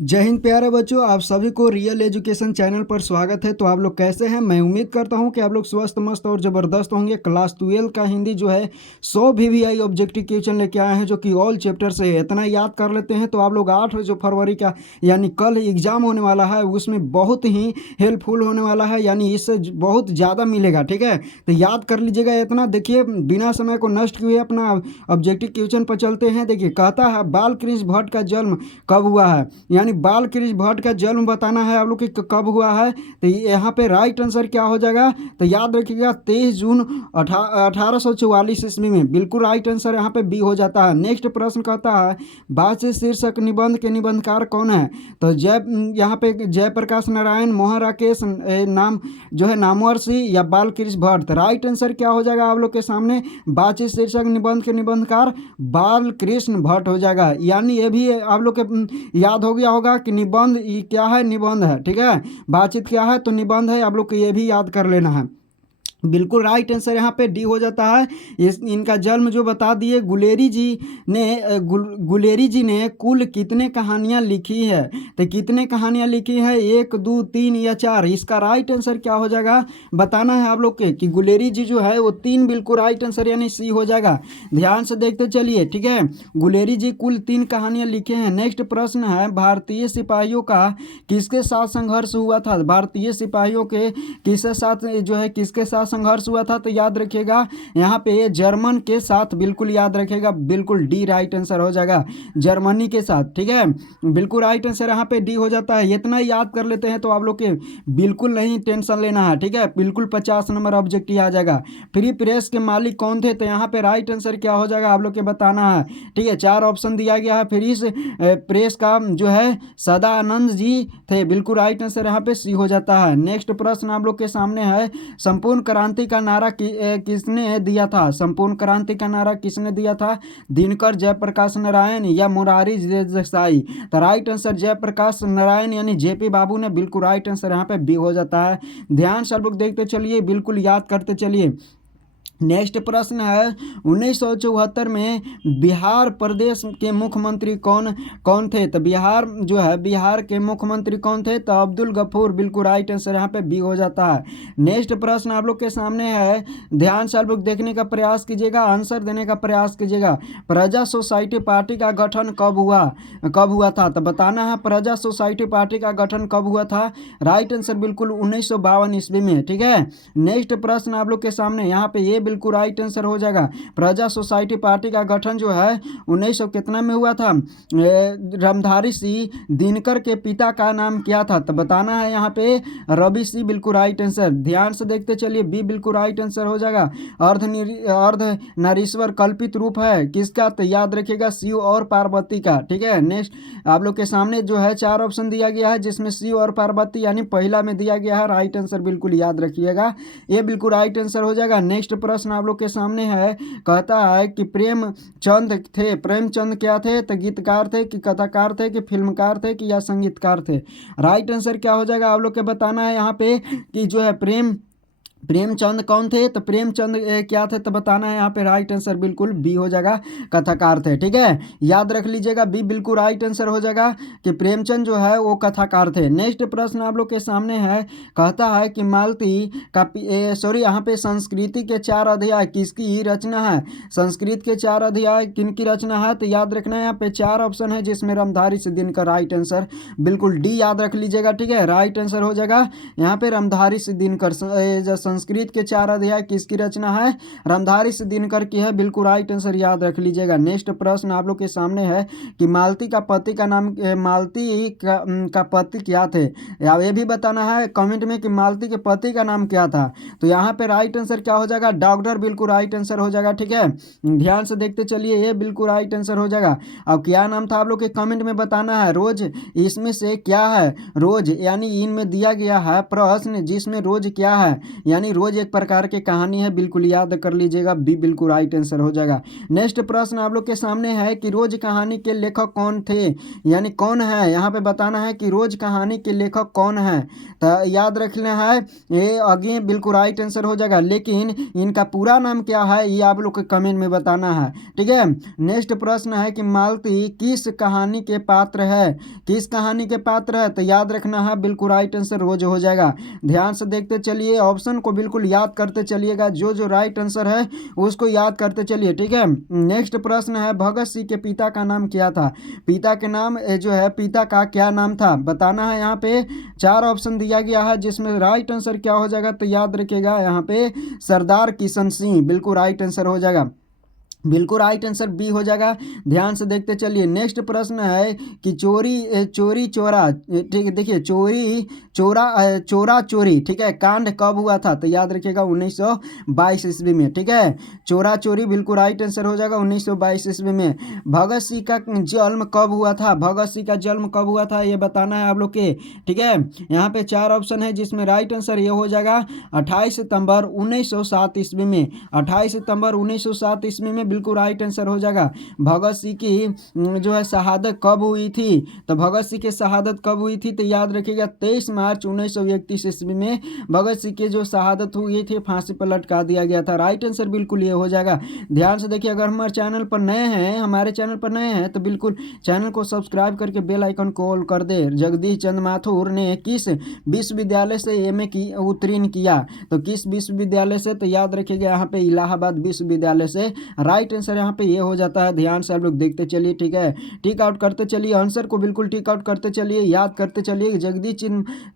जय हिंद प्यारे बच्चों, आप सभी को रियल एजुकेशन चैनल पर स्वागत है। तो आप लोग कैसे हैं? मैं उम्मीद करता हूं कि आप लोग स्वस्थ मस्त और ज़बरदस्त होंगे। क्लास 12 का हिंदी जो है 100 VVI ऑब्जेक्टिव क्वेश्चन लेके आए हैं, जो कि ऑल चैप्टर से है। इतना याद कर लेते हैं तो आप लोग 8 जो फरवरी का यानी कल एग्जाम होने वाला है, उसमें बहुत ही हेल्पफुल होने वाला है, यानी इससे बहुत ज़्यादा मिलेगा। ठीक है, तो याद कर लीजिएगा इतना। देखिए, बिना समय को नष्ट किए अपना ऑब्जेक्टिव क्वेश्चन पर चलते हैं। देखिए, कहता है बालकृष्ण भट्ट का जन्म कब हुआ है, यानी बालकृष्ण भट्ट का जन्म बताना है आप लोग कि कब हुआ है। तो यहाँ पे राइट आंसर क्या हो जाएगा, तो याद रखिएगा 23 जून 1844 ईस्वी में। बिल्कुल राइट आंसर यहाँ पे बी हो जाता है। नेक्स्ट प्रश्न कहता है वाच्य शीर्षक निबंध के निबंधकार कौन है। तो यहाँ पे जयप्रकाश नारायण, मोहन राकेश नाम जो है नामवर सिंह या बालकृष्ण भट्ट। राइट आंसर क्या हो जाएगा आप लोग के सामने, वाच्य शीर्षक निबंध के निबंधकार बालकृष्ण भट्ट हो जाएगा। यानी ये भी आप लोग के याद हो गया होगा कि निबंध ये क्या है, निबंध है। ठीक है, बातचीत क्या है, तो निबंध है। आप लोग को ये भी याद कर लेना है। बिल्कुल राइट आंसर यहाँ पे डी हो जाता है। इनका जन्म जो बता दिए, गुलेरी जी ने कुल कितने कहानियाँ लिखी है। तो कितने कहानियाँ लिखी है, 1, 2, 3 या 4। इसका राइट आंसर क्या हो जाएगा बताना है आप लोग के कि गुलेरी जी जो है वो 3 बिल्कुल राइट आंसर यानी सी हो जाएगा। ध्यान से देखते चलिए। ठीक है, गुलेरी जी कुल 3 कहानियाँ लिखे हैं। नेक्स्ट प्रश्न है भारतीय सिपाहियों का किसके साथ संघर्ष हुआ था। भारतीय सिपाहियों के किसके साथ जो है किसके साथ संघर्ष हुआ था, तो याद रखिएगा यहाँ पे जर्मन के साथ। बिल्कुल याद रखिएगा, बिल्कुल डी राइट आंसर हो जाएगा, जर्मनी के साथ। ठीक है, बिल्कुल राइट आंसर यहाँ पे डी हो जाता है। इतना याद कर लेते हैं तो आप लोग के बिल्कुल नहीं टेंशन लेना है। ठीक है, बिल्कुल 50 नंबर ऑब्जेक्टिव आ जाएगा। फ्री प्रेस के मालिक कौन थे, तो यहाँ पे राइट आंसर क्या हो जाएगा आप लोग के बताना है। ठीक है, 4 ऑप्शन दिया गया है। फ्री प्रेस का जो है सदानंद जी थे। बिल्कुल राइट आंसर यहाँ पे सी हो जाता है। नेक्स्ट प्रश्न आप लोग के सामने है संपूर्ण क्रांति का नारा किसने दिया था। संपूर्ण क्रांति का नारा किसने दिया था, दिनकर, जयप्रकाश नारायण या मुरारी देसाई। तो राइट आंसर जयप्रकाश नारायण यानी जेपी बाबू ने। बिल्कुल राइट आंसर यहाँ पे बी हो जाता है। ध्यान से आप लोग देखते चलिए, बिल्कुल याद करते चलिए। नेक्स्ट प्रश्न है 1974 में बिहार प्रदेश के मुख्यमंत्री कौन कौन थे। तो बिहार जो है, बिहार के मुख्यमंत्री कौन थे, तो अब्दुल गफूर। बिल्कुल राइट आंसर यहाँ पे बी हो जाता है। नेक्स्ट प्रश्न आप लोग के सामने है, ध्यान से आप लोग देखने का प्रयास कीजिएगा, आंसर देने का प्रयास कीजिएगा। प्रजा सोसाइटी पार्टी का गठन कब हुआ था, तो बताना है प्रजा सोसाइटी पार्टी का गठन कब हुआ था। राइट आंसर बिल्कुल 1952 ईस्वी में। ठीक है, नेक्स्ट प्रश्न आप लोग के सामने यहाँ पे ये बिल्कुल राइट आंसर हो जाएगा। प्रजा सोसाइटी पार्टी का गठन जो है 1900 कितना में हुआ था। रामधारी सिंह दिनकर के पिता का नाम क्या था, तो बताना है यहाँ पे रवि सिंह। बिल्कुल राइट आंसर। ध्यान से देखते चलिए, बी बिल्कुल राइट आंसर हो जाएगा। अर्ध नारीश्वर कल्पित रूप है किसका, तो याद रखिएगा शिव और पार्वती का। ठीक है, नेक्स्ट आप लोग के सामने जो है 4 ऑप्शन दिया गया है, जिसमें शिव और पार्वती यानी पहला में दिया गया है। राइट आंसर बिल्कुल याद रखिएगा, ये बिल्कुल राइट आंसर हो जाएगा। नेक्स्ट प्रश्न आप लोग के सामने है, कहता है कि प्रेमचंद थे। प्रेमचंद क्या थे, तो गीतकार थे कि कथाकार थे कि फिल्मकार थे कि या संगीतकार थे। राइट आंसर क्या हो जाएगा आप लोग के बताना है यहाँ पे कि जो है प्रेमचंद कौन थे, तो प्रेमचंद क्या थे, तो बताना है यहाँ पे। राइट आंसर बिल्कुल बी हो जाएगा, कथाकार थे। ठीक है, याद रख लीजिएगा, बी बिल्कुल राइट आंसर हो जाएगा कि प्रेमचंद जो है वो कथाकार थे। नेक्स्ट प्रश्न आप लोग के सामने है, कहता है कि मालती का यहाँ पे संस्कृति के 4 अध्याय किसकी रचना है। संस्कृत के 4 अध्याय किन की रचना है, तो याद रखना है यहाँ पे 4 ऑप्शन है, जिसमें रामधारी सिद्दीन का राइट आंसर बिल्कुल डी याद रख लीजिएगा। ठीक है, राइट आंसर हो जाएगा यहाँ पे रामधारी सिद्दीन संस्कृत के 4 अध्याय किसकी रचना है, रामधारी सिद्दीनकर की है। बिल्कुल राइट आंसर याद रख लीजिएगा। नेक्स्ट प्रश्न आप लोग के सामने है कि मालती का पति का नाम मालती का पति क्या थे। ये भी बताना है कमेंट में कि मालती के पति का नाम क्या था। तो यहाँ पे राइट आंसर क्या हो जाएगा, डॉक्टर। बिल्कुल राइट आंसर हो जाएगा। ठीक है, ध्यान से देखते चलिए, ये बिल्कुल राइट आंसर हो जाएगा। अब क्या नाम था आप लोग के कमेंट में बताना है। रोज इसमें से क्या है, रोज यानी इनमें दिया गया है प्रश्न जिसमें रोज क्या है, यानी यानी रोज एक प्रकार की कहानी है, बिल्कुल याद कर लीजिएगा, बी बिल्कुल राइट आंसर हो जाएगा। नेक्स्ट प्रश्न आप लोग के सामने है कि रोज कहानी के लेखक कौन थे, यानी कौन है, यहाँ पे बताना है कि रोज कहानी के लेखक कौन है। तो याद रखना है, ये अगेन बिल्कुल राइट आंसर हो जाएगा, लेकिन इनका पूरा नाम क्या है ये आप लोग को कमेंट में बताना है, ठीक है। नेक्स्ट प्रश्न है कि मालती किस कहानी के पात्र है, किस कहानी के पात्र है, तो याद रखना है बिल्कुल राइट आंसर रोज हो जाएगा। ध्यान से देखते चलिए, ऑप्शन को बिल्कुल याद करते चलिएगा, जो जो राइट आंसर है उसको याद करते चलिए, ठीक है। नेक्स्ट प्रश्न है भगत सिंह के पिता का नाम क्या था, पिता के नाम जो है पिता का क्या नाम था बताना है। यहाँ पे 4 ऑप्शन दिया गया है, जिसमें राइट आंसर क्या हो जाएगा, तो याद रखिएगा यहाँ पे सरदार किशन सिंह बिल्कुल राइट आंसर हो जाएगा, बिल्कुल राइट आंसर बी हो जाएगा। ध्यान से देखते चलिए। नेक्स्ट प्रश्न है कि चोरी चोरा, ठीक है, देखिए चोरा चोरी, ठीक है, कांड कब हुआ था, तो याद रखिएगा 1922 ईस्वी में, ठीक है। चोरा चोरी बिल्कुल राइट आंसर हो जाएगा 1922 ईस्वी में। भगत सिंह का जन्म कब हुआ था, भगत सिंह का जन्म कब हुआ था ये बताना है आप लोग के, ठीक है। यहाँ पे 4 ऑप्शन है, जिसमें राइट आंसर ये हो जाएगा 28 सितंबर 1907 ईस्वी में, 28 सितंबर 1907 ईस्वी में बिल्कुल राइट आंसर हो जाएगा। भगत सिंह की जो है शहादत कब हुई थी, तो भगत सिंह की शहादत कब हुई थी, तो याद रखिएगा 23 मार्च 1931 ईस्वी में भगत सिंह की जो शहादत हुई थी, फांसी पर लटका दिया गया था। राइट आंसर बिल्कुल ये हो जाएगा। ध्यान से देखिए, अगर हमारे चैनल पर नए हैं, हमारे चैनल पर नए हैं तो बिल्कुल चैनल को सब्सक्राइब करके बेल आइकन को ऑल कर दे। जगदीश चंद्र माथुर ने किस विश्वविद्यालय से एमए की उत्तीर्ण किया, तो किस विश्वविद्यालय से, तो याद रखिएगा यहाँ पे इलाहाबाद विश्वविद्यालय से। राइट आंसर यहाँ पे ये हो जाता है। ध्यान से आप लोग देखते चलिए, ठीक है, टिक आउट करते चलिए, आंसर को बिल्कुल टिक आउट करते चलिए, याद करते चलिए। जगदीश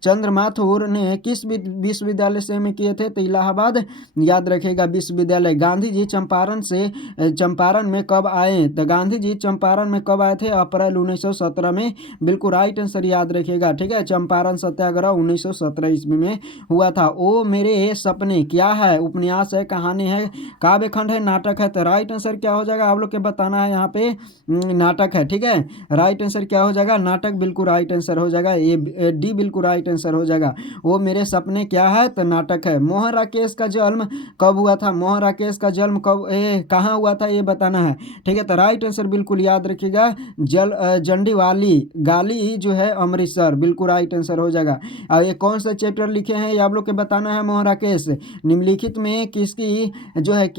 चंद्र माथुर ने किस विश्वविद्यालय से में किए थे, तो इलाहाबाद याद रखेगा विश्वविद्यालय। गांधी जी चंपारण में कब आए, तो गांधी जी चंपारण में कब आए थे, अप्रैल 1917 में, बिल्कुल राइट आंसर याद रखिएगा, ठीक है। चंपारण सत्याग्रह 1917 ईस्वी में हुआ था। ओ मेरे सपने क्या है, उपन्यास है, कहानी है, काव्य खंड है, नाटक है, तो राइट आंसर क्या हो जाएगा आप लोग के बताना है। यहाँ पे नाटक है, ठीक है। राइट आंसर क्या हो जाएगा, नाटक बिल्कुल राइट आंसर हो जाएगा, ए डी बिल्कुल राइट आंसर हो जाएगा। वो मेरे सपने क्या है, तो नाटक है। मोहन राकेश का जन्म कब हुआ था, मोहन राकेश का जन्म कब कहाँ हुआ था ये बताना है, ठीक है। तो राइट आंसर बिल्कुल याद रखिएगा, जंडीवाली गाली जो है अमृतसर, बिल्कुल राइट आंसर हो जाएगा। और ये कौन सा चैप्टर लिखे हैं ये आप लोग के बताना है। मोहन राकेश निम्नलिखित में किसकी जो है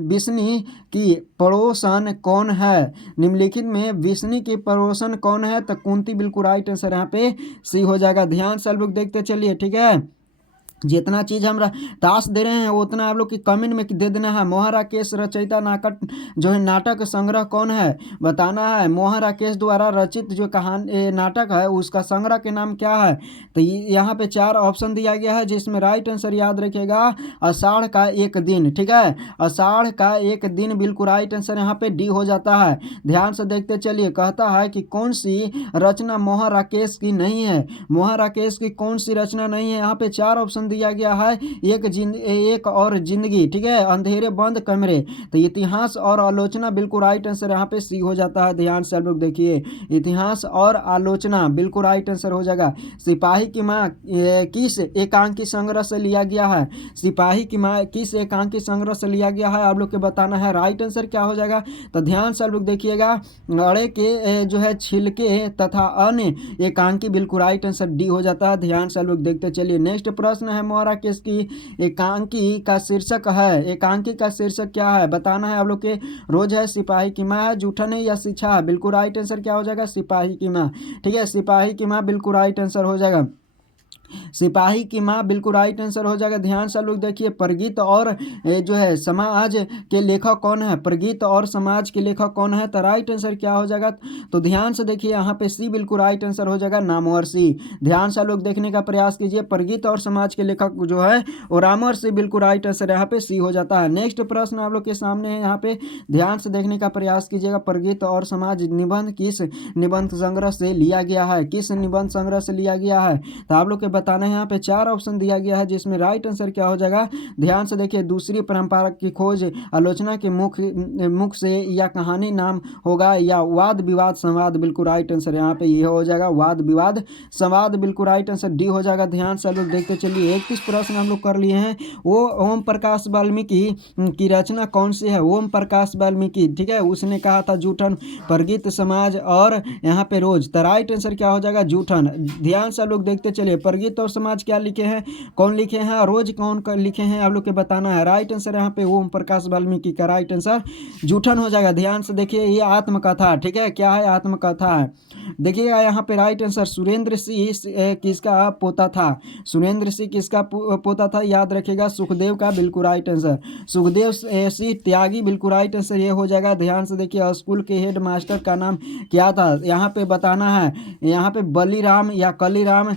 बिस्नी की पड़ोसन कौन है, निम्नलिखित में विष्णु की पड़ोसन कौन है, तो कुंती बिल्कुल राइट आंसर यहाँ पे सी हो जाएगा। ध्यान से आप लोग देखते चलिए, ठीक है। जितना चीज़ हम टास्क दे रहे हैं उतना आप लोग की कमेंट में दे देना है। मोहन राकेश रचयिता नाटक जो है नाटक संग्रह कौन है बताना है। मोहन राकेश द्वारा रचित जो कहानी नाटक है उसका संग्रह के नाम क्या है, तो यहाँ पे 4 ऑप्शन दिया गया है, जिसमें राइट आंसर याद रखिएगा आषाढ़ का एक दिन, ठीक है। आषाढ़ का एक दिन बिल्कुल राइट आंसर यहाँ पे डी हो जाता है। ध्यान से देखते चलिए, कहता है कि कौन सी रचना मोहन राकेश की नहीं है, मोहन राकेश की कौन सी रचना नहीं है। यहाँ पे 4 ऑप्शन दिया गया है, एक और जिंदगी, ठीक है, अंधेरे बंद कमरे, तो इतिहास और आलोचना बिल्कुल राइट आंसर यहाँ पे सी हो जाता है। ध्यान से आप लोग देखिए, इतिहास और आलोचना बिल्कुल राइट आंसर हो जाएगा। सिपाही की माँ किस एकांकी संग्रह से लिया गया है, सिपाही की माँ किस एकांकी संग्रह से लिया गया है आप लोग के बताना है। राइट आंसर क्या हो जाएगा, तो ध्यान से आप लोग देखिएगा, अड़े के जो है छिलके तथा अन्य एकांकी बिल्कुल राइट आंसर डी हो जाता है। ध्यान से आप लोग देखते चलिए। नेक्स्ट प्रश्न है, मोहन राकेश की एकांकी का शीर्षक है, एकांकी का शीर्षक क्या है बताना है आप लोग के। रोज है, सिपाही की माँ है, जूठन है या शिक्षा है, बिल्कुल राइट आंसर क्या हो जाएगा, सिपाही की माँ, ठीक है। सिपाही की माँ बिल्कुल राइट आंसर हो जाएगा, सिपाही की माँ बिल्कुल राइट आंसर हो जाएगा। ध्यान से लोग देखिए, प्रगीत और जो है समाज के लेखक कौन है, प्रगीत और समाज के लेखक कौन है, तो राइट आंसर क्या हो जाएगा, तो ध्यान से देखिए यहाँ पे सी बिल्कुल राइट आंसर हो जाएगा, नामवर-सी। ध्यान से लोग देखने का प्रयास कीजिए, प्रगीत और समाज के लेखक जो है वो रामवर-सी, बिल्कुल राइट आंसर यहाँ पे सी हो जाता है। नेक्स्ट प्रश्न आप लोग के सामने है, यहाँ पे ध्यान से देखने का प्रयास कीजिएगा। प्रगीत और समाज निबंध किस निबंध संग्रह से लिया गया है, किस निबंध संग्रह से लिया गया है, तो आप लोग के बताना है। यहाँ पे 4 ऑप्शन दिया गया है जिसमें राइट आंसर क्या हो जाएगा, ध्यान से देखिए। दूसरी परंपरा की खोज, आलोचना के मुख से, या कहानी नाम होगा, या वाद विवाद संवाद। बिल्कुल राइट आंसर यहाँ पे ये हो जाएगा, वाद विवाद संवाद। बिल्कुल राइट आंसर डी हो जाएगा। ध्यान से लोग देखते चलिए। 31 प्रश्न हम लोग कर लिए हैं। वो ओम प्रकाश वाल्मीकि की रचना कौन सी है? ओम प्रकाश वाल्मीकि, ठीक है, उसने कहा था जूठन, प्रगीत समाज और यहाँ पे रोज। तो राइट आंसर क्या हो जाएगा, जूठन। ध्यान से लोग देखते चलिए। प्रगीत और समाज क्या लिखे हैं, कौन लिखे हैं, और रोज कौन लिखे हैं, आप लोग के बताना है। राइट आंसर यहाँ पे ओम प्रकाश वाल्मीकि का राइट आंसर जूठन हो जाएगा। ध्यान से देखिए, ये आत्मकथा, ठीक है, क्या है, आत्मकथा है। देखिएगा यहाँ पे राइट आंसर सुरेंद्र सिंह किसका पोता था? सुरेंद्र सिंह किसका पोता था, याद रखिएगा, सुखदेव का। बिल्कुल राइट आंसर सुखदेव सिंह त्यागी। बिल्कुल राइट आंसर ये हो जाएगा। ध्यान से देखिए, स्कूल के हेड मास्टर का नाम क्या था, यहाँ पे बताना है। यहाँ पे बलीराम या कलीराम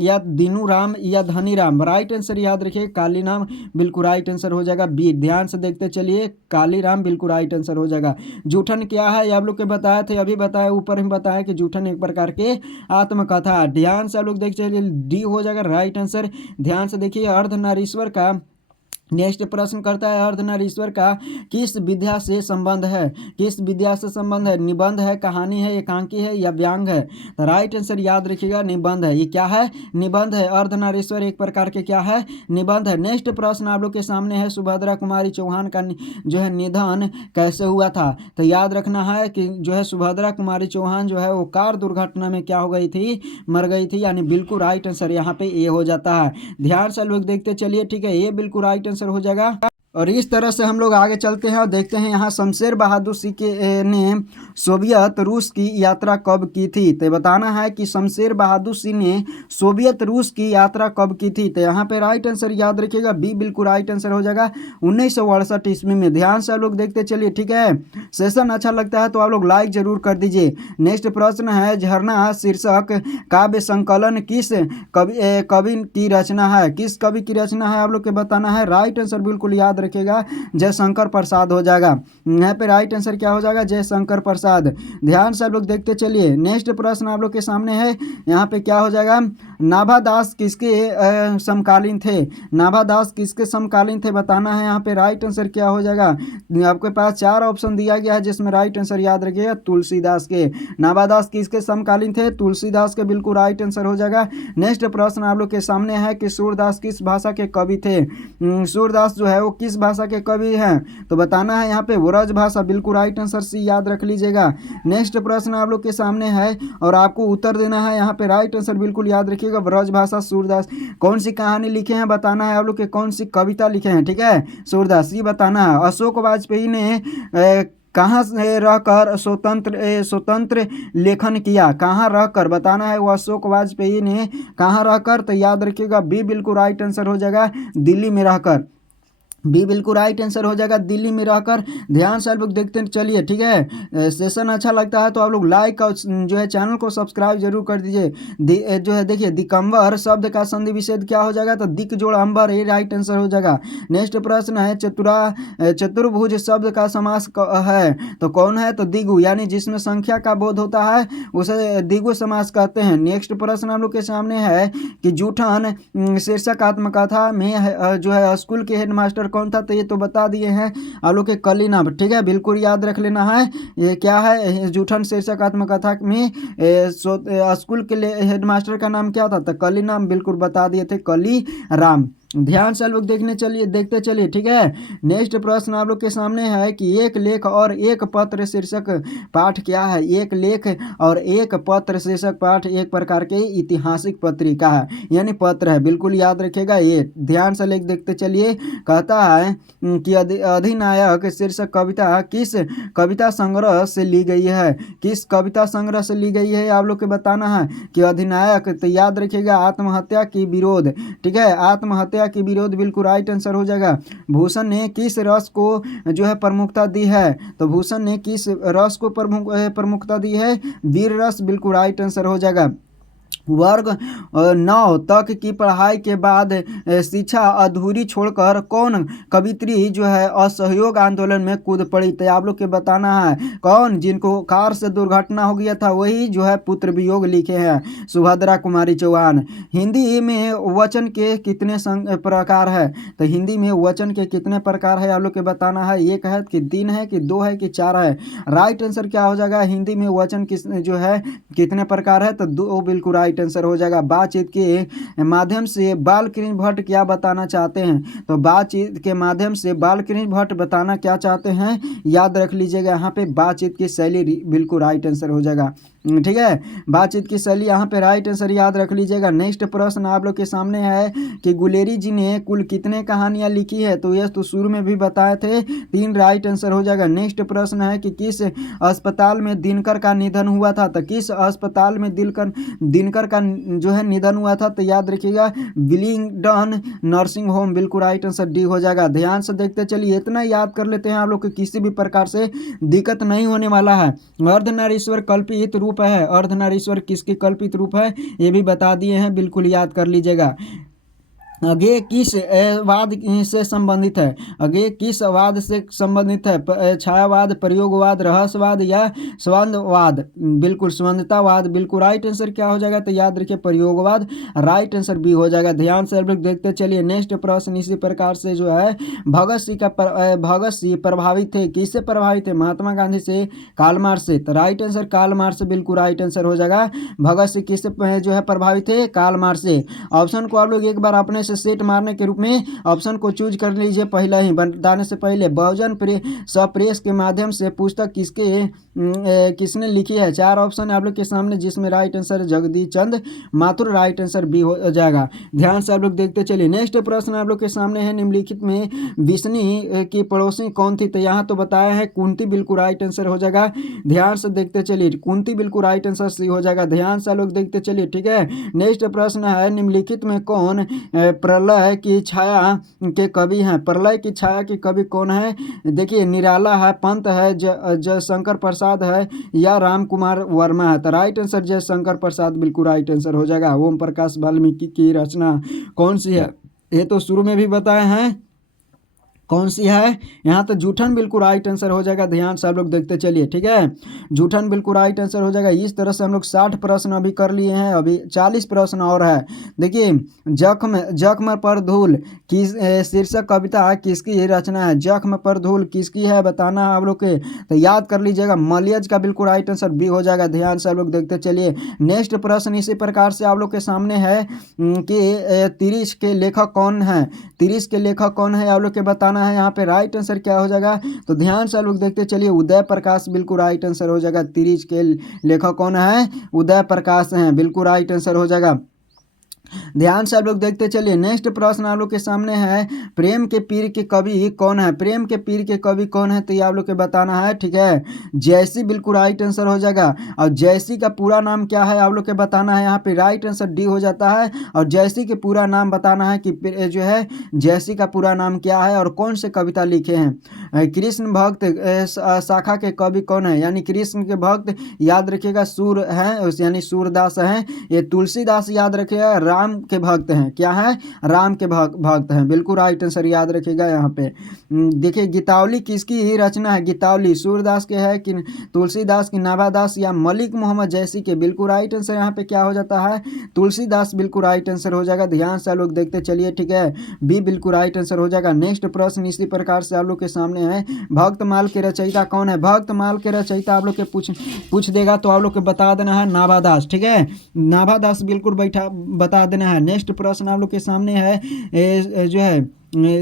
या दीनू राम या धनी राम। राइट आंसर याद रखिए, काली नाम। बिल्कुल राइट आंसर हो जाएगा बी। ध्यान से देखते चलिए, काली राम। बिल्कुल राइट आंसर हो जाएगा। जूठन क्या है, ये आप लोग के बताए थे, अभी बताया, ऊपर में बताया कि जूठन एक प्रकार के आत्मकथा। ध्यान से आप लोग देख चलिए, डी हो जाएगा राइट आंसर। ध्यान से देखिए, अर्धनारीश्वर का नेक्स्ट प्रश्न करता है, अर्धनारीश्वर का किस विद्या से संबंध है? किस विद्या से संबंध है? निबंध है, कहानी है, एकांकी है, या व्यंग है? तो राइट आंसर याद रखिएगा, निबंध है। ये क्या है, निबंध है। अर्धनारीश्वर एक प्रकार के क्या है, निबंध है। नेक्स्ट प्रश्न आप लोग के सामने है, सुभद्रा कुमारी चौहान का जो है निधन कैसे हुआ था? तो याद रखना है कि जो है सुभद्रा कुमारी चौहान जो है वो कार दुर्घटना में क्या हो गई थी, मर गई थी। यानी बिल्कुल राइट आंसर यहाँ पे ए हो जाता है। ध्यान से लोग देखते चलिए, ठीक है, ये बिल्कुल राइट आंसर हो जाएगा। और इस तरह से हम लोग आगे चलते हैं और देखते हैं यहाँ शमशेर बहादुर सिंह ने सोवियत रूस की यात्रा कब की थी? तो बताना है कि शमशेर बहादुर सिंह ने सोवियत रूस की यात्रा कब की थी? तो यहाँ पे राइट आंसर याद रखिएगा, बी। बिल्कुल राइट आंसर हो जाएगा 1968 ईस्वी में। ध्यान से लोग देखते चलिए, ठीक है। सेशन अच्छा लगता है तो आप लोग लाइक जरूर कर दीजिए। नेक्स्ट प्रश्न है, झरना शीर्षक काव्य संकलन किस कवि की रचना है? किस कवि की रचना है, आप लोग के बताना है। राइट आंसर बिल्कुल याद रखिएगा, जयशंकर प्रसाद हो जाएगा। यहाँ पे राइट आंसर क्या हो जाएगा, जयशंकर प्रसाद। ध्यान से आप लोग देखते चलिए। नेक्स्ट प्रश्न आप लोग के सामने है, यहाँ पे क्या हो जाएगा, नाभादास किसके समकालीन थे? नाभादास किसके समकालीन थे, बताना है। यहाँ पे राइट आंसर क्या हो जाएगा, आपके पास 4 ऑप्शन दिया गया है जिसमें राइट आंसर याद रखिएगा, तुलसीदास के। नाभादास किसके समकालीन थे, तुलसीदास के। बिल्कुल राइट आंसर हो जाएगा। नेक्स्ट प्रश्न आप लोग के सामने है कि सूरदास किस भाषा के कवि थे? सूरदास जो है वो किस भाषा के कवि हैं? तो बताना है यहाँ पे ब्रज भाषा। बिल्कुल राइट आंसर सी याद रख लीजिएगा। नेक्स्ट प्रश्न आप लोग के सामने है और आपको उत्तर देना है। यहाँ पे राइट आंसर बिल्कुल याद रखिएगा, ब्रज भाषा। सूरदास कौन सी कहानी लिखे हैं, बताना है आप लोग के, कौन सी कविता लिखे हैं, ठीक है, सूरदास, ये बताना है। अशोक वाजपेयी ने कहाँ से रहकर स्वतंत्र लेखन किया? कहाँ रहकर, बताना है। वो अशोक वाजपेयी ने कहाँ रहकर? तो याद रखिएगा, बी। बिल्कुल राइट आंसर हो जाएगा, दिल्ली में रहकर। बी बिल्कुल राइट आंसर हो जाएगा, दिल्ली में रहकर। ध्यान से आप लोग देखते चलिए, ठीक है। सेशन अच्छा लगता है तो आप लोग लाइक और जो है चैनल को सब्सक्राइब जरूर कर दीजिए। जो है देखिए, दिकंबर शब्द का संधि विच्छेद क्या हो जाएगा? तो दिक जोड़ अंबर, ये राइट आंसर हो जाएगा। नेक्स्ट प्रश्न है, चतुर्भुज शब्द का समास है तो कौन है? तो दिगु, यानी जिसमें संख्या का बोध होता है उसे दिगु समास कहते हैं। नेक्स्ट प्रश्न हम लोग के सामने है कि जूठन शीर्षक आत्मकथा में जो है स्कूल के हेडमास्टर कौन था? तो ये तो बता दिए हैं आप लोग के, कली नाम, ठीक है, बिल्कुल याद रख लेना है। ये क्या है, जूठन शीर्षक आत्मकथा में स्कूल के हेडमास्टर का नाम क्या था? तो कली नाम। बिल्कुल बता दिए थे, कली राम। ध्यान से लोग देखते चलिए, ठीक है। नेक्स्ट प्रश्न आप लोग के सामने है कि एक लेख और एक पत्र शीर्षक पाठ क्या है? एक लेख और एक पत्र शीर्षक पाठ एक प्रकार के ऐतिहासिक पत्रिका है, यानी पत्र है। बिल्कुल याद रखिएगा ये। ध्यान से देखते चलिए। कहता है कि अधिनायक शीर्षक कविता किस कविता संग्रह से ली गई है? किस कविता संग्रह से ली गई है, आप लोग के बताना है कि अधिनायक। तो याद रखिएगा, आत्महत्या की विरोध, ठीक है, आत्महत्या की विरोध। बिल्कुल राइट आंसर हो जाएगा। भूषण ने किस रस को जो है प्रमुखता दी है? तो भूषण ने किस रस को प्रमुखता दी है? वीर रस। बिल्कुल राइट आंसर हो जाएगा। वर्ग 9 तक की पढ़ाई के बाद शिक्षा अधूरी छोड़कर कौन कवित्री जो है असहयोग आंदोलन में कूद पड़ी? तो आप लोग के बताना है कौन, जिनको कार से दुर्घटना हो गया था वही जो है पुत्र वियोग लिखे हैं, सुभद्रा कुमारी चौहान। हिंदी में वचन के कितने प्रकार है? तो हिंदी में वचन के कितने प्रकार है आप लोग के बताना है, एक है कि तीन है कि दो है कि चार है? राइट आंसर क्या हो जाएगा, हिंदी में वचन किस जो है कितने प्रकार है? तो दो बिल्कुल राइट आंसर हो जाएगा। बातचीत के माध्यम से बालकृष्ण भट्ट क्या बताना चाहते हैं? तो बातचीत के माध्यम से बालकृष्ण भट्ट बताना क्या चाहते हैं, याद रख लीजिएगा यहाँ पे बातचीत की शैली बिल्कुल राइट आंसर हो जाएगा। ठीक है, बातचीत की शैली यहाँ पे राइट आंसर याद रख लीजिएगा। नेक्स्ट प्रश्न आप लोग के सामने है कि गुलेरी जी ने कुल कितने कहानियां लिखी है? तो ये तो शुरू में भी बताए थे, 3 राइट आंसर हो जाएगा। नेक्स्ट प्रश्न है कि किस अस्पताल में दिनकर का निधन हुआ था? तो किस अस्पताल में दिनकर का जो है निधन हुआ था? तो याद रखिएगा विलिंगडन नर्सिंग होम, बिल्कुल राइट आंसर डी हो जाएगा। ध्यान से देखते चलिए, इतना याद कर लेते हैं आप लोग को किसी भी प्रकार से दिक्कत नहीं होने वाला है। अर्धनारीश्वर कल्पित रूप है, अर्धनारीश्वर किसकी कल्पित रूप है ये भी बता दिए हैं, बिल्कुल याद कर लीजिएगा। अगे किस वाद से संबंधित है? अगे किस वाद से संबंधित है? छायावाद, प्रयोगवाद, रहस्यवाद या स्वंदवाद? बिल्कुल स्वंदतावाद, बिल्कुल राइट आंसर क्या हो जाएगा? तो याद रखिए प्रयोगवाद, राइट आंसर बी हो जाएगा। ध्यान से आप लोग देखते चलिए। नेक्स्ट प्रश्न इसी प्रकार से जो है भगत सिंह प्रभावित थे, किससे प्रभावित थे? महात्मा गांधी से, कार्ल मार्क्स से? तो राइट आंसर कार्ल मार्क्स से बिल्कुल राइट आंसर हो जाएगा। भगत सिंह किससे जो है प्रभावित थे? कार्ल मार्क्स से। ऑप्शन को आप लोग एक बार अपने सेट मारने के रूप में ऑप्शन को चूज कर लीजिए पहले ही बताने से पहले। बहुजन प्रेस के माध्यम से पुस्तक किसने लिखी है? 4 ऑप्शन आप लोग के सामने, जिसमें राइट आंसर जगदीश चंद्र माथुर, राइट आंसर बी हो जाएगा। ध्यान से आप लोग देखते चलिए। नेक्स्ट प्रश्न आप लोग के सामने है, निम्नलिखित में विष्णु की पड़ोसी कौन थी? तो यहाँ तो बताया है कुंती, बिल्कुल राइट आंसर हो जाएगा। ध्यान से देखते चलिए, कुंती बिल्कुल राइट आंसर सी हो जाएगा। ध्यान से लोग देखते चलिए, ठीक है। नेक्स्ट प्रश्न है, निम्नलिखित में कौन प्रलय की छाया के कवि हैं? प्रलय की छाया के कवि कौन है? देखिए निराला है, पंत है, जयशंकर प्रसाद है या राम कुमार वर्मा है? तो राइट आंसर जयशंकर प्रसाद, बिल्कुल राइट आंसर हो जाएगा। ओम प्रकाश वाल्मीकि की रचना कौन सी है? ये तो शुरू में भी बताए हैं, कौन सी है? यहाँ तो जूठन बिल्कुल राइट आंसर हो जाएगा। ध्यान से आप लोग देखते चलिए, ठीक है। जूठन बिल्कुल राइट आंसर हो जाएगा। इस तरह से हम लोग 60 प्रश्न अभी कर लिए हैं, अभी 40 प्रश्न और है। देखिए जख्म पर धूल की शीर्षक कविता किसकी रचना है? जख्म पर धूल किसकी है बताना है आप लोग के, तो याद कर लीजिएगा मलियज का, बिल्कुल राइट आंसर बी हो जाएगा। ध्यान से आप लोग देखते चलिए। नेक्स्ट प्रश्न इसी प्रकार से आप लोग के सामने है कि तिरिश के लेखक कौन है? तिरिश के लेखक कौन है आप लोग के बताना है। यहाँ पे राइट आंसर क्या हो जाएगा? तो ध्यान से लोग देखते चलिए, उदय प्रकाश, बिल्कुल राइट आंसर हो जाएगा। तिरिश के लेखक कौन है? उदय प्रकाश हैं, बिल्कुल राइट आंसर हो जाएगा। ध्यान से आप लोग देखते चलिए। नेक्स्ट प्रश्न आप लोग के सामने है, प्रेम के पीर के कवि कौन है? प्रेम के पीर के कवि कौन है? तो ये आप लोग के बताना है, ठीक है। जयसी, बिल्कुल राइट आंसर हो जाएगा। और जयसी का पूरा नाम क्या है आप लोग के बताना है। यहाँ पे राइट आंसर डी हो जाता है। और जयसी के पूरा नाम बताना है कि जो है जयसी का पूरा नाम क्या है और कौन से कविता लिखे हैं। कृष्ण भक्त शाखा के कवि कौन है? यानी कृष्ण के भक्त याद रखिएगा सूर हैं, यानी सूरदास हैं। ये तुलसीदास याद रखिएगा राम के भक्त हैं। क्या है? राम के भक्त हैं, बिल्कुल राइट आंसर याद रखिएगा। यहाँ पे देखिए गीतावली किसकी ही रचना है? गीतावली सूरदास के है कि तुलसीदास की, नाभादास या मलिक मोहम्मद जैसी के? बिल्कुल राइट आंसर यहाँ पे क्या हो जाता है? तुलसीदास, बिल्कुल राइट आंसर हो जाएगा। ध्यान से लोग देखते चलिए, ठीक है। बी बिल्कुल राइट आंसर हो जाएगा। नेक्स्ट प्रश्न इसी प्रकार से आप लोग के सामने है, भक्तमाल के रचयिता कौन है? भक्तमाल के रचयिता आप लोग के पूछ देगा तो आप लोग को बता देना है नाभादास, ठीक है। नाभादास बिल्कुल बता देना है। नेक्स्ट प्रश्न आप लोग के सामने है जो है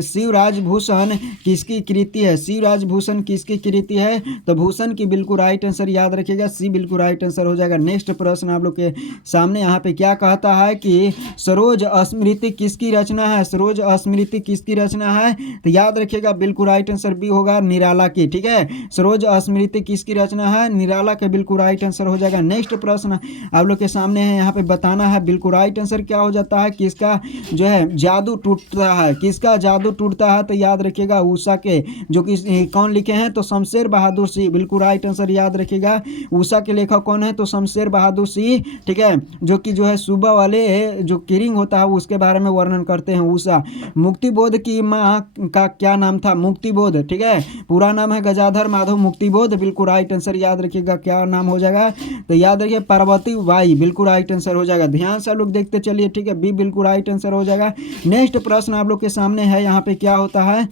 शिवराज भूषण किसकी कृति है? शिवराज भूषण किसकी कृति है? तो भूषण की बिल्कुल राइट आंसर याद रखिएगा, सी बिल्कुल राइट आंसर हो जाएगा। नेक्स्ट प्रश्न आप लोग के सामने यहाँ पे क्या कहता है कि सरोज स्मृति किसकी रचना है? सरोज स्मृति किसकी रचना है? तो याद रखिएगा बिल्कुल राइट आंसर बी होगा, निराला की, ठीक है। सरोज स्मृति किसकी रचना है? निराला के, बिल्कुल राइट आंसर हो जाएगा। नेक्स्ट प्रश्न आप लोग के सामने है, यहाँ पे बताना है बिल्कुल राइट आंसर क्या हो जाता है, किसका जो है जादू टूटता है? किसका जादू टूटता है, तो याद रखिएगा उषा के, जो कि कौन लिखे हैं, तो शमशेर बहादुर सिंह, बिल्कुल राइट आंसर याद रखिएगा। उषा के लेखक कौन है, तो शमशेर बहादुर सिंह, ठीक है, जो कि जो है सुबह वाले जो किरिंग होता है उसके बारे में वर्णन करते हैं उषा। मुक्तिबोध की माँ का क्या नाम था, मुक्तिबोध, ठीक है, पूरा नाम है गजाधर माधव मुक्तिबोध, बिल्कुल राइट आंसर याद रखिएगा, क्या नाम हो जाएगा, तो याद रखिए पार्वती बाई, बिल्कुल राइट आंसर हो जाएगा। ध्यान से आप लोग देखते चलिए, ठीक है, बी बिल्कुल राइट आंसर हो जाएगा। नेक्स्ट प्रश्न आप लोग के सामने है, यहाँ पे क्या होता है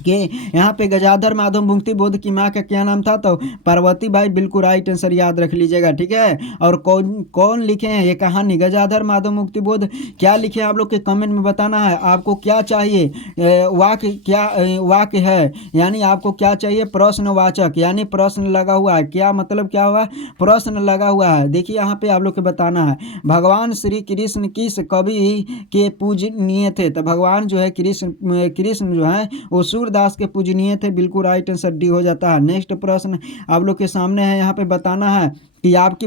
कि यहाँ पे गजाधर माधव मुक्तिबोध की माँ का क्या नाम था, तो पार्वती बाई, बिल्कुल राइट आंसर याद रख लीजिएगा, ठीक है। और कौन कौन लिखे हैं ये कहानी, गजाधर माधव मुक्तिबोध क्या लिखे हैं आप लोग के कमेंट में बताना है। आपको क्या चाहिए, वाक्य क्या वाक्य है, यानी आपको क्या चाहिए, प्रश्नवाचक, यानी प्रश्न लगा हुआ है, क्या मतलब क्या हुआ, प्रश्न लगा हुआ है। देखिए यहाँ पे आप लोग को बताना है, भगवान श्री कृष्ण किस कवि के पूजनीय थे, तो भगवान जो है कृष्ण जो है वो सूरदास के पूजनीय थे, बिल्कुल राइट आंसर डी हो जाता है। नेक्स्ट प्रश्न आप लोग के सामने है, यहाँ पे बताना है कि आपकी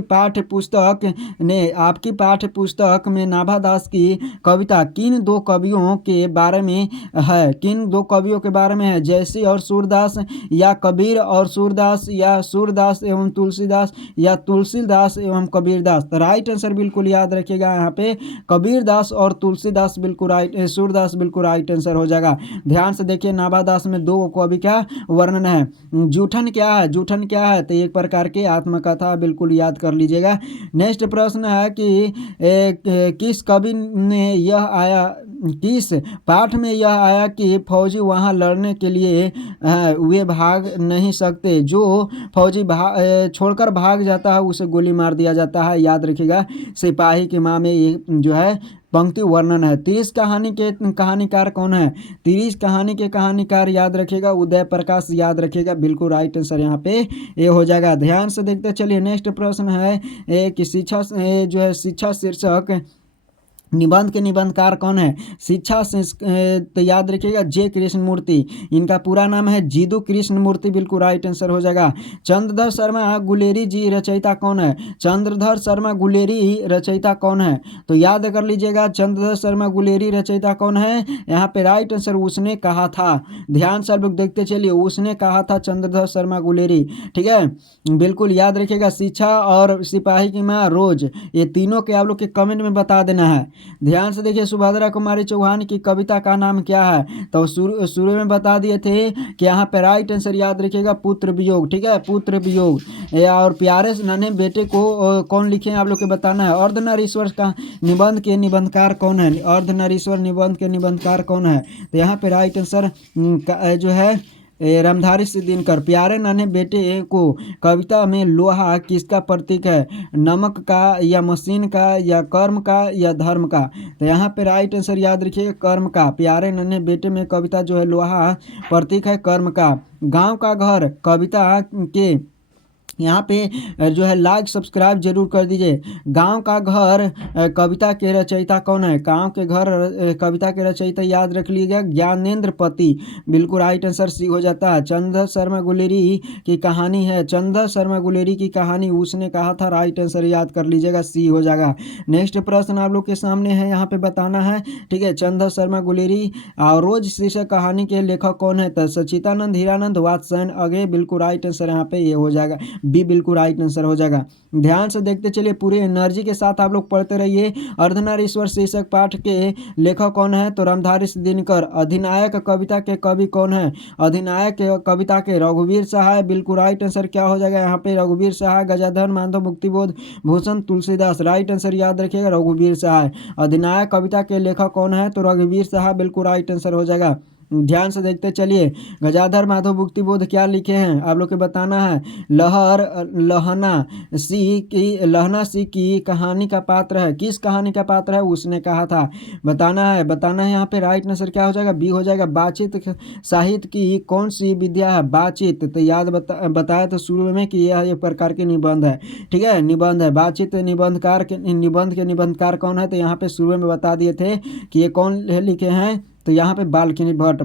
पाठ्य पुस्तक में नाभादास की कविता किन दो कवियों के बारे में है, किन दो कवियों के बारे में है, जयसी और सूरदास, या कबीर और सूरदास, या सूरदास एवं तुलसीदास, या तुलसीदास एवं कबीरदास। तो राइट आंसर बिल्कुल याद रखिएगा, यहाँ पे कबीरदास और तुलसीदास, बिल्कुल राइट, सूरदास बिल्कुल राइट आंसर हो जाएगा। ध्यान से देखिए, नाभादास में दो कवि का वर्णन है। जूठन क्या है, जूठन क्या है, तो एक प्रकार की आत्मकथा, बिल्कुल याद कर लीजिएगा। नेक्स्ट प्रश्न है कि किस कवि ने यह आया, किस पाठ में यह आया कि फौजी वहां लड़ने के लिए वे भाग नहीं सकते, जो फौजी छोड़कर भाग जाता है उसे गोली मार दिया जाता है, याद रखिएगा। सिपाही की माँ में ये जो है पंक्ति वर्णन है। 30 कहानी के कहानीकार कौन है, 30 कहानी के कहानीकार याद रखिएगा उदय प्रकाश, याद रखिएगा, बिल्कुल राइट आंसर यहाँ पे ये हो जाएगा। ध्यान से देखते चलिए, नेक्स्ट प्रश्न है कि शिक्षा जो है, शिक्षा शीर्षक निबंध के निबंधकार कौन है, शिक्षा से तो याद रखिएगा जे कृष्णमूर्ति, इनका पूरा नाम है जीदू कृष्णमूर्ति, बिल्कुल राइट आंसर हो जाएगा। चंद्रधर शर्मा गुलेरी जी रचयिता कौन है, चंद्रधर शर्मा गुलेरी रचयिता कौन है, तो याद कर लीजिएगा चंद्रधर शर्मा गुलेरी रचयिता कौन है, यहाँ पे राइट आंसर उसने कहा था। ध्यान से आप लोग देखते चलिए, उसने कहा था चंद्रधर शर्मा गुलेरी, ठीक है, बिल्कुल याद रखिएगा। शिक्षा और सिपाही की माँ रोज, ये तीनों के आप लोग के कमेंट में बता देना है। ध्यान से देखिए, सुभद्रा कुमारी चौहान की कविता का नाम क्या है, तो शुरू में बता दिए थे कि यहाँ पे राइट आंसर याद रखिएगा पुत्र वियोग, ठीक है, पुत्र वियोग। और प्यारे नन्हे बेटे को कौन लिखे हैं आप लोग के बताना है। अर्धनारीश्वर का निबंध के निबंधकार कौन है, अर्धनारीश्वर निबंध के निबंधकार कौन है, तो यहाँ पे राइट आंसर जो है रामधारी सिंह दिनकर। प्यारे नन्हे बेटे को कविता में लोहा किसका प्रतीक है, नमक का, या मशीन का, या कर्म का, या धर्म का, तो यहाँ पे राइट आंसर याद रखिएगा कर्म का। प्यारे नन्हे बेटे में कविता जो है लोहा प्रतीक है कर्म का। गांव का घर कविता के यहाँ पे जो है लाइक सब्सक्राइब जरूर कर दीजिए। गांव का घर कविता के रचयिता कौन है, गांव के घर कविता के रचयिता याद रख लीजिएगा ज्ञानेंद्र पति, बिल्कुल राइट आंसर सी हो जाता है। चंद्रधर शर्मा गुलेरी की कहानी है, चंद्रधर शर्मा गुलेरी की कहानी उसने कहा था, राइट आंसर याद कर लीजिएगा सी हो जाएगा। नेक्स्ट प्रश्न आप लोग के सामने है, यहाँ पे बताना है, ठीक है, चंद्रधर शर्मा गुलेरी और रोज शीर्षक कहानी के लेखक कौन है, तो सचितानंद हीरानंद वात्स्ययन अगे, बिल्कुल राइट आंसर यहाँ पे ये हो जाएगा, बी बिल्कुल राइट आंसर हो जाएगा। ध्यान से देखते चलिए, पूरी एनर्जी के साथ आप लोग पढ़ते रहिए। अर्धनारीश्वर शीर्षक पाठ के लेखक कौन है, तो रामधारी सिंह दिनकर। अधिनायक कविता के कवि कौन है, अधिनायक कविता के रघुवीर सहाय, बिल्कुल राइट आंसर क्या हो जाएगा यहाँ पे रघुवीर सहाय, गजाधर माधव मुक्तिबोध भूषण तुलसीदास, राइट आंसर याद रखिएगा रघुवीर सहाय। अधिनायक कविता के लेखक कौन है, तो रघुवीर सहाय, बिल्कुल राइट आंसर हो जाएगा। ध्यान से देखते चलिए, गजाधर माधव मुक्तिबोध क्या लिखे हैं आप लोग के बताना है। लहना सी की कहानी का पात्र है, किस कहानी का पात्र है उसने कहा था, बताना है यहाँ पे राइट आंसर क्या हो जाएगा, बी हो जाएगा। बातचीत साहित्य की कौन सी विद्या है, बातचीत, तो याद बताया तो शुरू में कि यह एक प्रकार के निबंध है, ठीक है, निबंध है। बातचीत निबंध के निबंधकार कौन है, तो यहाँ पे शुरू में बता दिए थे कि ये कौन लिखे हैं, तो यहाँ पे बालकनी भट्ट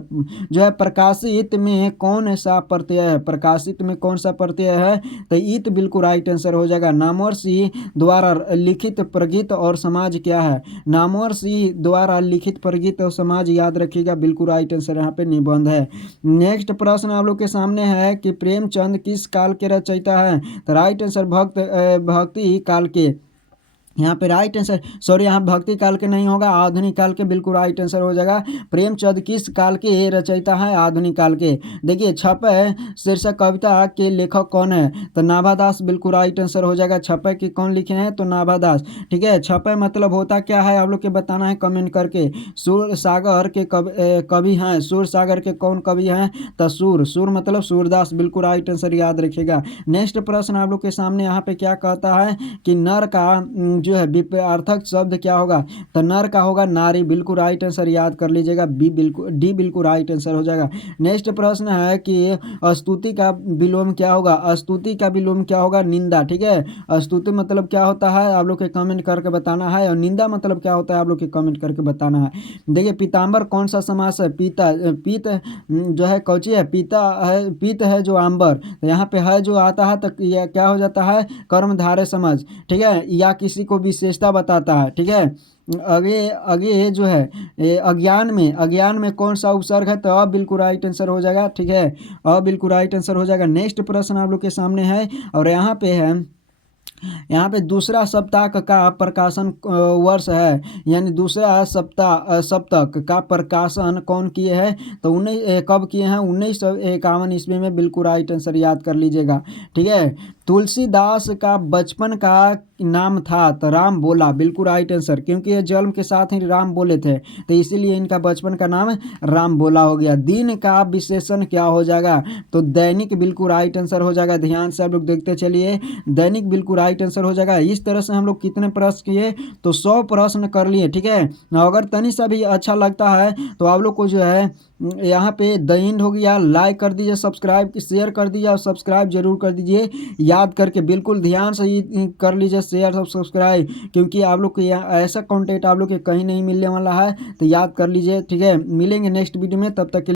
जो है। प्रकाशित में कौन सा प्रत्यय है, प्रकाशित में कौन सा प्रत्यय है, तो ईत बिल्कुल राइट आंसर हो जाएगा। नामवर्षी द्वारा लिखित प्रगीत और समाज क्या है, नामवर्षी द्वारा लिखित प्रगीत और समाज याद रखिएगा, बिल्कुल राइट आंसर यहाँ पे निबंध है। नेक्स्ट प्रश्न आप लोग के सामने है कि प्रेमचंद किस काल के रचयिता है, तो राइट आंसर भक्ति काल के, यहाँ पे राइट आंसर, सॉरी यहाँ भक्ति काल के नहीं होगा, आधुनिक काल के, बिल्कुल राइट आंसर हो जाएगा। प्रेमचंद किस काल के रचयिता है, आधुनिक काल के। देखिए छपय शीर्षक कविता के लेखक कौन है, तो नाभादास, बिल्कुल राइट आंसर हो जाएगा। छपय की कौन लिखे हैं, तो नाभादास। ठीक है, छपय मतलब होता क्या है आप लोग के बताना है कमेंट करके। सूर सागर के कवि हैं, सूर सागर के कौन कवि हैं, तो सूर मतलब सूरदास, बिल्कुल राइट आंसर याद रखिएगा। नेक्स्ट प्रश्न आप लोग के सामने यहाँ पे क्या कहता है कि नर का जो है विपरीतार्थक शब्द क्या होगा, तो नर का होगा नारी, बिल्कुल राइट आंसर याद कर लीजिएगा, डी बिल्कुल राइट आंसर हो जाएगा। नेक्स्ट प्रश्न है कि स्तुति का विलोम क्या होगा, स्तुति का विलोम क्या होगा, निंदा। ठीक है, स्तुति मतलब क्या होता है आप लोग के कमेंट करके बताना है, और निंदा मतलब क्या होता है आप लोग के कमेंट करके बताना है। देखिए पीताम्बर कौन सा समास है, पीत जो है कौची है, पीता है, पीत है जो आंबर, तो यहाँ पे है जो आता है तो यह क्या हो जाता है, कर्मधारय समझ। ठीक है, या किसी को विशेषता बताता है। ठीक है, आगे आगे जो है अज्ञान में कौन सा उपसर्ग है, तो बिल्कुल राइट आंसर हो जाएगा। ठीक है, बिल्कुल राइट आंसर हो जाएगा। नेक्स्ट प्रश्न आप लोग के सामने है, और यहाँ पे है, यहाँ पे दूसरा सप्ताह का प्रकाशन वर्ष है, यानी दूसरा सप्तक का प्रकाशन कौन किए हैं, तो कब किए हैं, 1951 ईस्वी में, बिल्कुल राइट आंसर याद कर लीजिएगा। ठीक है, तुलसीदास का बचपन का नाम था, तो राम बोला, बिल्कुल राइट आंसर, क्योंकि ये जन्म के साथ ही राम बोले थे, तो इसीलिए इनका बचपन का नाम राम बोला हो गया। दिन का विशेषण क्या हो जाएगा, तो दैनिक, बिल्कुल राइट आंसर हो जाएगा। ध्यान से आप लोग देखते चलिए, दैनिक बिल्कुल राइट आंसर हो जाएगा। इस तरह से हम लोग कितने प्रश्न किए, तो 100 प्रश्न कर लिए। ठीक है, अगर तनी सा भी अच्छा लगता है तो आप लोग को जो है यहाँ पे द एंड हो गया, लाइक कर दीजिए, सब्सक्राइब शेयर कर दीजिए, और सब्सक्राइब जरूर कर दीजिए, याद करके बिल्कुल ध्यान से ही कर लीजिए शेयर और सब्सक्राइब, क्योंकि आप लोग को ऐसा कंटेंट आप लोग के कहीं नहीं मिलने वाला है, तो याद कर लीजिए। ठीक है, मिलेंगे नेक्स्ट वीडियो में, तब तक के लिए।